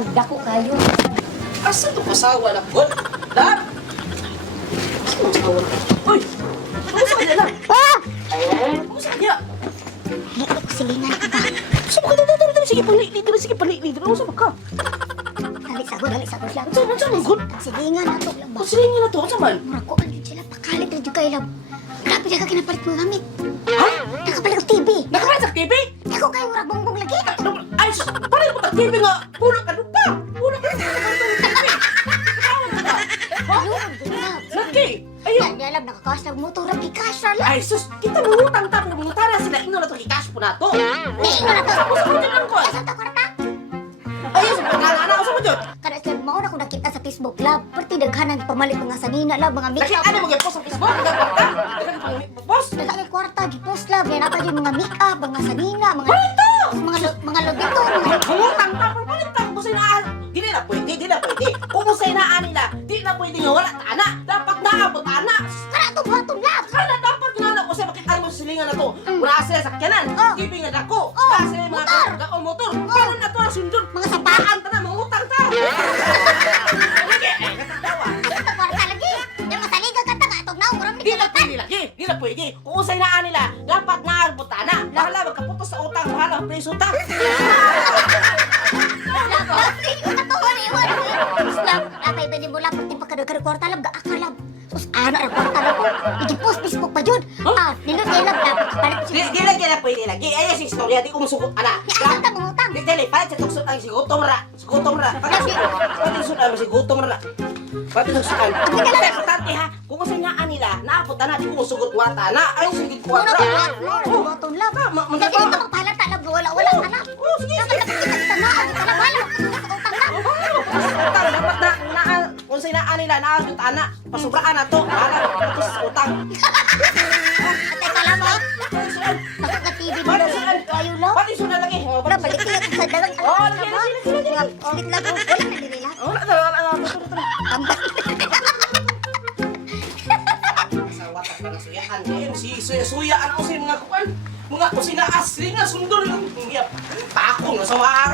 lang, dako kayo. Asa to pasawa na ko? Dad! Asa to pasawa na? Uy! Kumusta ka lang? Ah! Kumusta ka niya? Dito ko silingan ka ba? Saan ka dito? Sige, palik. Kumusta ka? Dali sagod lang. Saan ang good? Silingan na to lang ba? Kung silingan na to, saan man? Mura ko ano sila, pakalit rin yung kayo lang. Grabe na ka kinapalit mo gamit. Ha? Nakapalit ang TV. Nakapalit sa TV? Ako kayo mura bongbong lagi. Ay, sus! Paano mo TV nga? Pulo ka lupa! Pulo ka lupa! Ayun, gulab. Laki! Ayun! Yan, alam, nakakash lang motor, nakikash lang. Ay, sus! Kita mangutang tapos mangutara sila. Ino na to, i-cash po na to. Di, ino na to. Gusto mo din ang kon? Asa to, kwarta? Ayun, nalala ko sa mo dyan. Kada sila, mauna ko nakita sa Facebook, lab. Perti daghanan pamalit mga sanina, lab, mga Laki, make-up. ano mo yung post sa Facebook? Ang gagawin ka? Post? Daghang kwarta, gipost lab. Yan, apa yung mga make-up, mga sanina, mga... Ito! Mga lobito, mga... Mangutang tapos palit ka kung sinaan. Di na pwede. Kung sinaan nila, di na pwede nga wala tana. Dapat naabot tana. Kara to, buhaton lab. Kana dapat nga na kasi makita mo sa silingan na to. Wala sila sakyanan. Oh. Gibing na dako. Oh. Wala sila mga Motor. gaon motor. Paano na to ang sundon? Mga sapaan. Tana mangutang ta. Lagi, katatawa. Asa to, kwarta lagi. Yung masaliga ka ta, atog na, mura Di na pwede lagi. Di na pwede. Kung sinaan nila, dapat naabot tana. Bahala magkaputos sa utang, bahala preso ta. Lab, napay ba ni mo lab, pati pagkadagar kwarta lab, gaaka lab. Sus, ano ang kwarta lab ko? Igipost Facebook pa jud. Ah, nilot kay lab, dapat kapalit ko siya. Di na pwede lagi. Ay, si istorya, di ko musugot, ana. Di asa ta mangutang. Di tele, palit sa tuksot ang sigutong ra. Pati sudan mo sigutong ra. Pati tuksotan. Importante ha, kung sinaan nila, naabot na di ko musugot wata na. Ay, sige Muna kwadra. ko, buhaton lab. Kasi Maganda dito magpahalata lab, wala ka lab. Oh, sige. Dapat nakikita sa tanaan, ito na bala. Sa utang lab. Utang, dapat na, kung sinaan nila, naabot ana. Pasubraan na to. Bahala, putos sa utang. Atay ka lang, ha? Nakaka-TV mo daw. Kayo lang. Pati sudan lagi. Wala, balik kayo sa dalang. Oh, sige. Mga ulit lang, wala na nila. Wala. Tambak. Sa watak ka na suyaan. Ngayon, si suyaan ko sa mga kuwan. Mga kusina asli nga, sundol yung piyap. Takong na sa war.